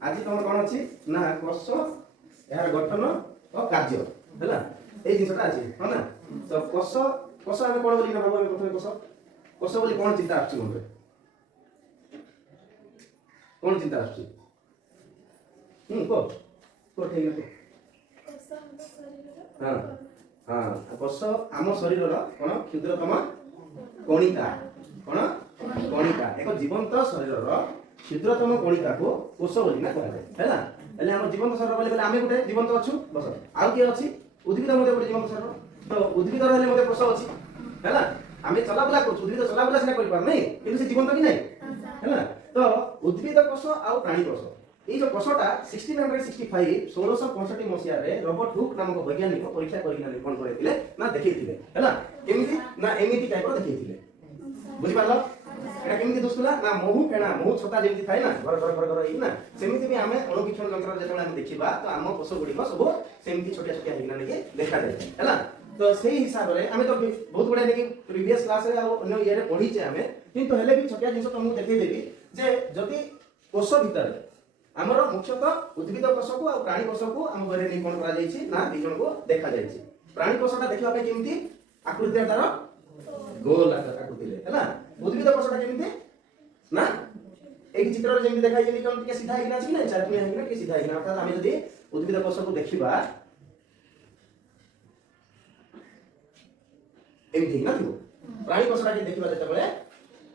आज तुम कौन अच्छी ना कोष यार गठन और कार्य है ये जिनसा आज हाँ ना तो कोष कोष आम कौन बोली भाव प्रथम कोष कोष बोली कौन चिंता आसुचे कौन चिंता आसुचे कह कह ठीक हाँ हाँ कोष आम शरीर कौन क्षुद्रतम कणिका कौन कणिका एक जीवंत शरीर क्षुद्रतम कणिका को कोष बोली ना कह है आम जीवंत शरीर बोले आम गोटे जीवंत अच्छु बस आउ किए अच्छी उद्भिद गोटे जीवंत शरीर तो उद्भिद रही कोष अच्छी है आम चलाबुला कर उद्भिद चलाबुला सीना कर जीवंत कि नहीं है तो उद्भिद कोष आउ प्राणी कोष ये जो कोषटा 1665 1665 मसीहा रॉबर्ट हुक नामक वैज्ञानिक परीक्षा करके कौन करते ना देखते है केमी ना एमती टाइप देखते बुझिपार एटा केमती दुस्तुला ना महू फेणा महू छता जेमती थाए ना घर घर घर घर ना सेमिति भी आमे अणुवीक्षण यंत्र जेतबे हम देखिबा तो आम कोष गुडी सब सेमती छोटिया छोटिया हिना नेके देखा जाय हैला तो सेही हिसाब रे आमे तो बहुत बडा नेके प्रीवियस क्लास रे आ अन्य इयर पढी छे आमे किंतु हेले भी छोटिया जिंस तुमको देखै देबी जे जदी कोष भीतर हमर मुख्यतः उद्भिद कोष को और प्राणी कोष को हम घरे नै कोन करा जाय छी ना दिजन को देखा जाय छी प्राणी कोषटा देखिबा पे केमती आकृति तार गोल आकृति ले हैला उद्भिद कोषटा केमती ना एक चित्र रे जेमती देखाइ जेली कोन के सीधा हिना छी ना चारकुनी हिना के सीधा हिना अर्थात हम जदी उद्भिद कोष को देखिबा एमती ना थिबो प्राणी कोषटा के देखिबा जते बळे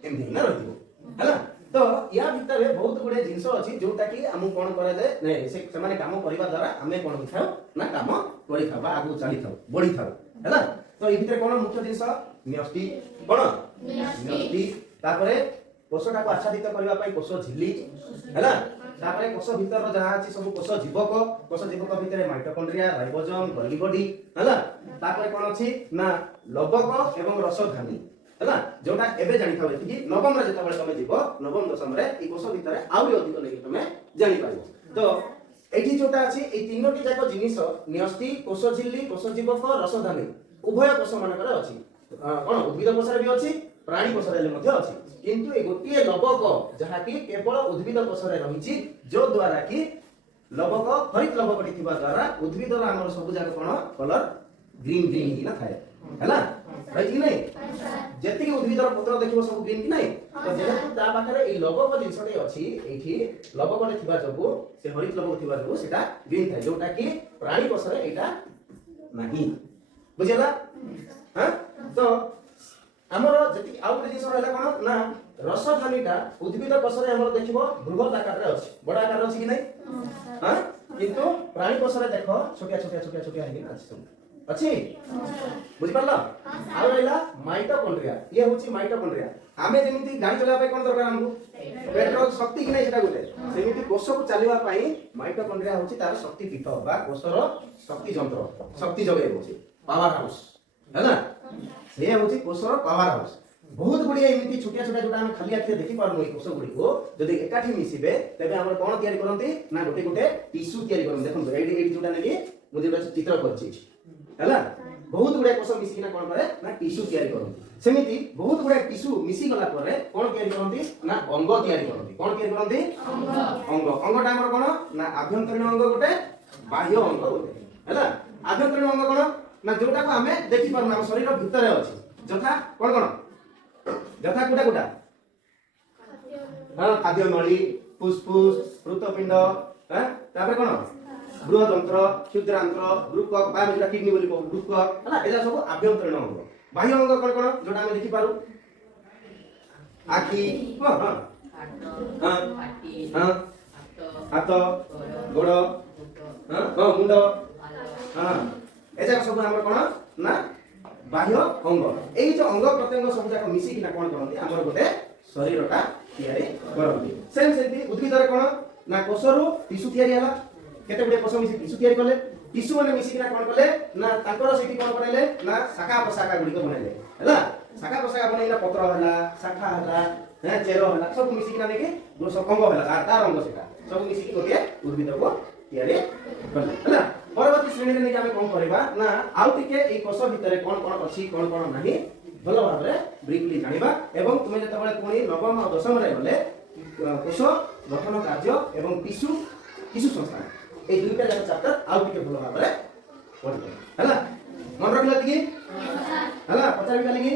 एमती ना रहिबो हैला तो या भितर बहुत गुडे जिंस अछि जोटा कि हमु कोन करा जाय नै से माने काम करबा द्वारा हमें कोन दिखाओ ना काम करि खाबा आगु चली थाओ बढी थाओ हैला तो ई भितर कोन मुख्य जिंस न्यष्टि कोन न्यष्टि तापरे कोषटा को आच्छादित करबा पई कोष झिल्ली हैला तापरे कोष भितर जहा अछि सब कोष जीवक भितर माइटोकॉन्ड्रिया राइबोसोम गोल्गी बॉडी हैला तापरे कोन अछि ना लवक एवं रसधानी हैला जोटा एबे जानि थाउ एति नवम रे जतबळे तमे जीव नवम दशम रे ई कोष भितर आउरी अधिक नै तमे जानि पाइबो तो एठी जोटा अछि ए तीनोटी जाक जिनिस न्यष्टि कोष झिल्ली कोष जीवक रसधानी उभय कोष मानकर अछि कोन उद्भिद कोष रे भी अछि प्राणी कोष रे मध्ये अछि किंतु ए गोटिए लवक जहा कि केवल उद्भिद कोष रे रहिछि जो द्वारा कि लवक हरित लवकटी थिबा द्वारा उद्भिद रा हमर सब जाक कोन कलर ग्रीन ग्रीन ही ना थाए हैला राइट कि नहीं जति उद्भिद रा पत्र देखिबो सब ग्रीन कि नहीं तो जेहेतु ता पाखरे ए लवक जिंसटे अछि एठी लवक रे थिबा जबो से हरित लवक थिबा जबो सेटा ग्रीन थाए जोटा कि प्राणी कोष रे एटा नाही बुझिला हां तो हमर जति आउट जिंस रहला कोन ना रसधानीटा उद्भिद कोष रे हमर देखिबो बृहत आकार रे अछि बडा आकार रे अछि कि नहीं हां किंतु प्राणी कोष रे देखो छोटिया छोटिया छोटिया छोटिया हेगे अछि सब अच्छी बुझि पारला आ रहला माइटोकॉन्ड्रिया ये होची माइटोकॉन्ड्रिया हमें जेमिति गाड़ी चला पाए कोन दरकार हमकु पेट्रोल शक्ति कि नै सेटा गुले सेमिति कोष को चलीवा पाई माइटोकॉन्ड्रिया होची तार शक्ति पीठ बा कोषर शक्ति यंत्र शक्ति जगे होची पावर हाउस है ना से होची कोषर पावर हाउस बहुत गुडी एमिति छोटिया छोटिया जोटा हम खाली आखि देखि पारनु ए कोष गुडी को जदी एकाठी मिसिबे तबे हमर कोन तयारी करंती ना गोटे गोटे टिश्यू तयारी करन देखन एडी एडी जोटा नेकी मुझे चित्र करछि हैला बहुत गुडे कोष मिसी ना कोन करे ना टिश्यू तयारी करंती सेमिति बहुत गुडे टिश्यू मिसी गला परे कोन तयारी करंती ना अंग तयारी करंती कोन तयारी करंती अंग अंगटा हमर कोन ना आभ्यंतरीण अंग गोटे बाह्य अंग गोटे हैला आभ्यंतरीण अंग कोन ना जोटा को हमें देखि पारना हम शरीर भीतर अछि जथा कोन कोन जथा कुडा कुडा हां खाद्य नळी फुसफुस हृतपिंड हैं तापर कोन बृहदंत्र क्षुद्रांत्र वृक्क बा जेटा किडनी बोली को वृक्क हला एला सब आभ्यंतरीण अंग बाह्य अंग कोन कोन जोटा हम देखि पारु आखि हां हां हां हां हाथ गोड़ हां हां मुंड हां एजा सब हमर कोन ना बाह्य अंग एई जो अंग प्रत्यंग सब जाक मिसी किना कोन करंती हमर गोटे शरीरटा तयारी करंती सेम सेंती उद्भिद रे कोन ना कोषरु टिश्यू तयारी हला केते गुडे कोष मिसी टिश्यू तयारी करले टिश्यू माने मिसी किना कोन करले ना ताकर सेठी कोन करले ना शाखा प्रशाखा गुडी को बनाइले हला शाखा प्रशाखा बनाइला पत्र हला शाखा हला है चेरो हला सब मिसी किना नेके दो सब अंग हला तार अंग सेटा सब मिसी कि गोटे उद्भिद को तयारी करले हला परवर्ती श्रेणी रे हम कोन करबा ना आउ टिके ए कोष भितरे कोन कोन अछि कोन कोन नाही भलो भाबरे ब्रीफली जानिबा एवं तुमे जतबळे कोनी नवम और दशम रे गले कोष गठन कार्य एवं टिश्यू टिश्यू संस्थान ए दुईटा जाक चैप्टर आउ टिके भलो भाबरे पढिबो हला मन रखला कि हला पचारि काली कि